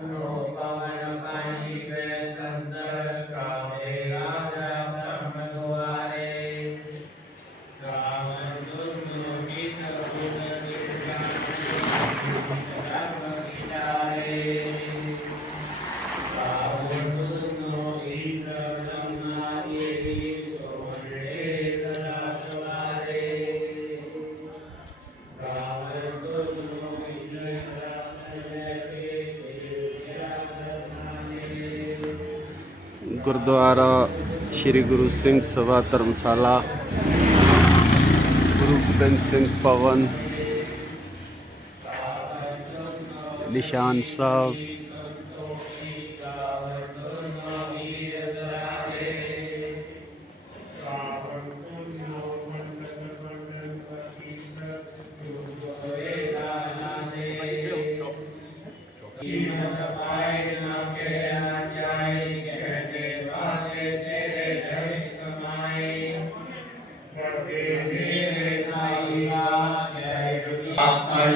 Roh pahala. Gurdwara Shri Guru Singh Sabha धर्मशाला गुरु गोबिंद सिंह पवन निशान साहब।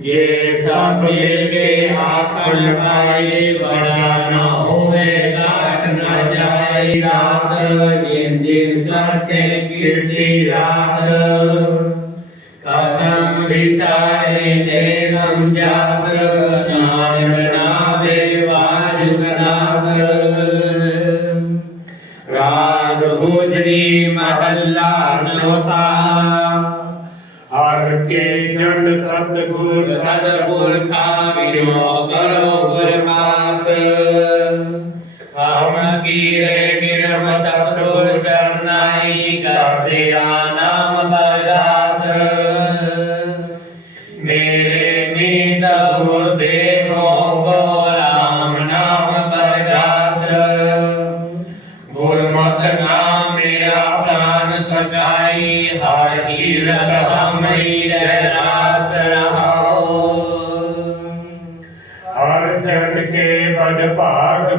जे सब मिलके आखन पाए बड़ा न होवे काट न जाए रात दिन दिन करते कीर्ति रात कसम विसारे ते गम जात नान बनावे वाज सनात रात गुजरी महल्ला चौथा। हर के जड़ सतगुर सतपुरखा विनो करो गुर हम कीरे गिरव सतगुर शरणाई कर दिया नाम बरदास मेरे मीत गुरुदेव सकाई हर की हमरी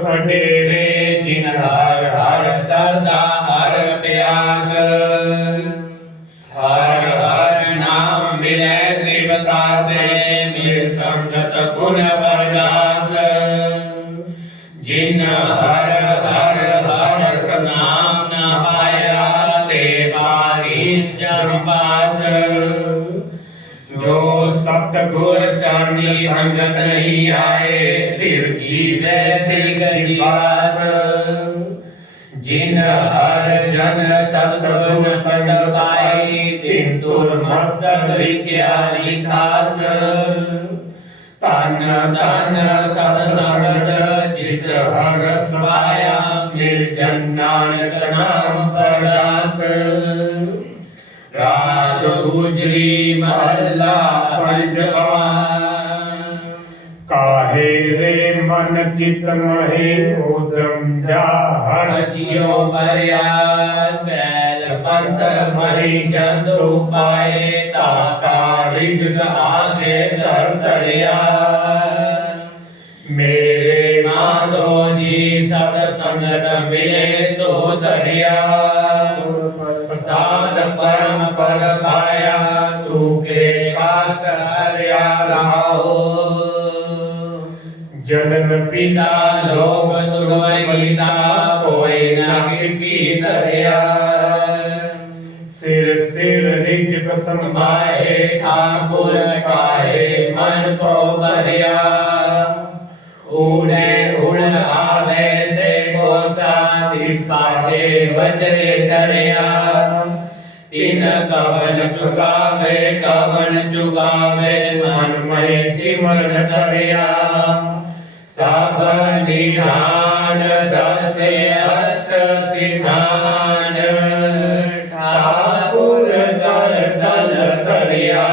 पटेरे जिनहार हर सरदा हर प्यास। हर हर नाम मिले देवता से मेरे संगत गुण वरदास जिन हर सब कठोर स्वामी संगत नहीं आए तिर जीव तिर गरी पास जिन हर जन सतोष सद पाई तिन दुर्मस्तक विख्यारी खास तन तन सद समद जित हर स्वाया मिल जन नानक नाम परदास गुजरी महला पंचवा काहे रे मन चित महे उदम जा हर जियो मरिया सैल पंथ महे चंद रूपाए ताका रिजग आगे धर दरिया मेरे माधो जी सत संगत मिले सो दरिया। परम पर पाया सूखे काष्ट पिता लोग सुगमय कोई किसी सिर सिर रिज कसम ठाकुर मन को भरिया उड़े उड़ आवे से इस पाछे चरिया तीन कवन चुकावे कवन चुकावे मन में सिमरन करया सब निधान दस अष्ट सिद्धान। ठाकुर कर दल करया।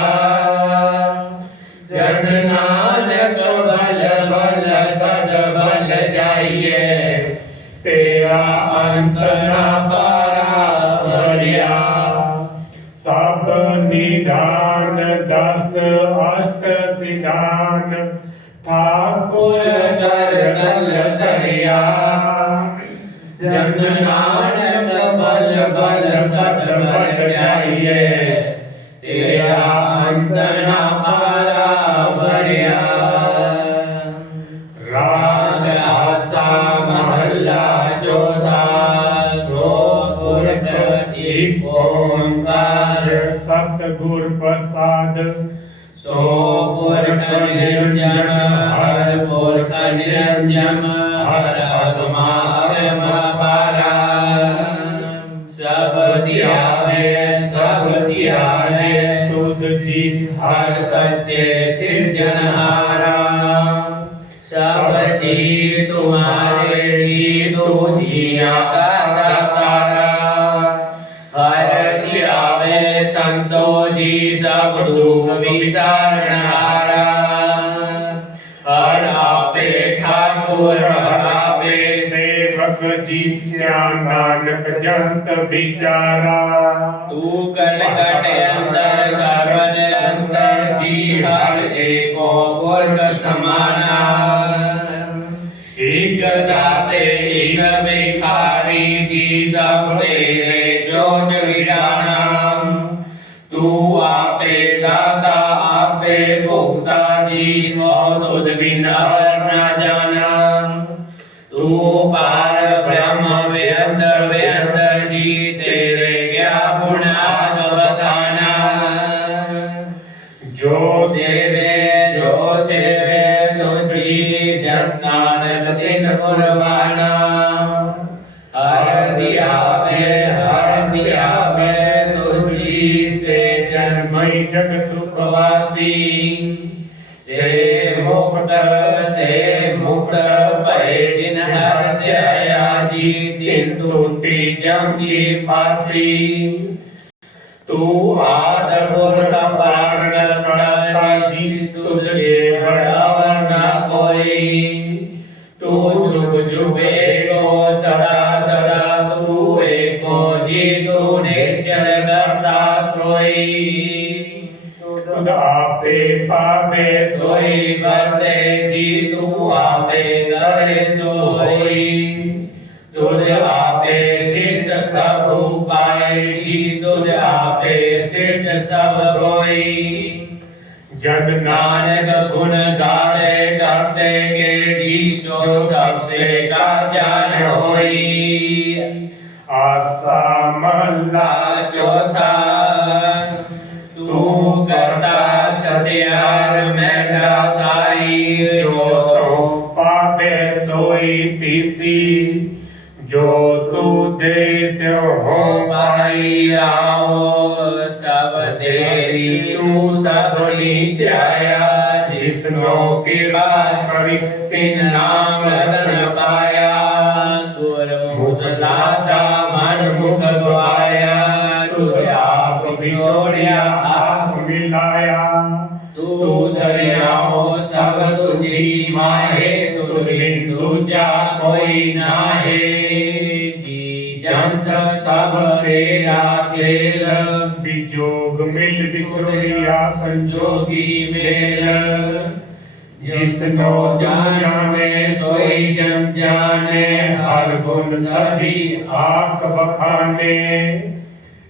जन नानक बल बल सद बल जाइए। तेरा अंत जन नानक बल बल सद बल जाइए तेरा अंत न पारा भरिया राग आसा महल्ला चौथा सोपुर एक ओंकार सतगुर प्रसाद सोपुर निरंजन हर पुरख हर अगमा पारा सब है सब तुद जी हर सच्चे सिरजनहारा। सब जी तुम्हारे जी जिया का संतो जी सब दुख विसारणहारा ठाकुर हर सेवक जी ज्ञान नानक जंत बिचारा तू कनकट अंतर सर्व निरंतर जी हर एको पुरख समाना एक दाते एक भिखारी जी सब तेरे जोज विडाना तू आपे दाता, आपे भोक्ता जी हो तुझ जो सेवे जो सेवे तुझी जन नानक दिन कुर्बाना हर दिया में हर दिया में तुझी से जन्म मई जग सुख सुखवासी। से मुक्त से मुक्त भय जिन हर त्याया जी तिन टूटी जम की फांसी। तू आद पुरख प्राण करता जी तुझे बराबर ना कोई तू जुग जुगे को सदा सदा तू एको जी तू निश्चल करता सोई तुद आपे पावे सोई बरते जी तू आपे करे सोई तुझ आपे जन नानक गुण गावे करते के जी जो सबसे का जान होई। आसा महला ला चौथा, तू करता सचियार मेरा साई। जो तो पावे सोई तीसी जो तू देश हो आओ सब तेरी तू सब जिसनो बात करी, तिन नाम रतन पाया। सब तेरा खेल बिजोग मिल बिछोड़िया संजोगी मेल। जिसनो जाने, सोई जन जाने, हर गुण सभी आख बखाने।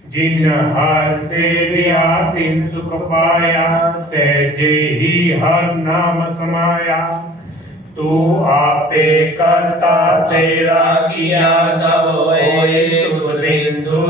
जिन हर से लिया तिन सुख पाया, सहजे ही हर नाम समाया। तू आपे करता, तेरा किया सब होए।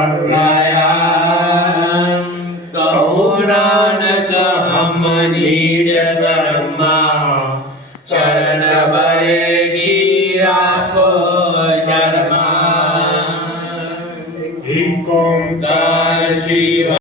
Amen.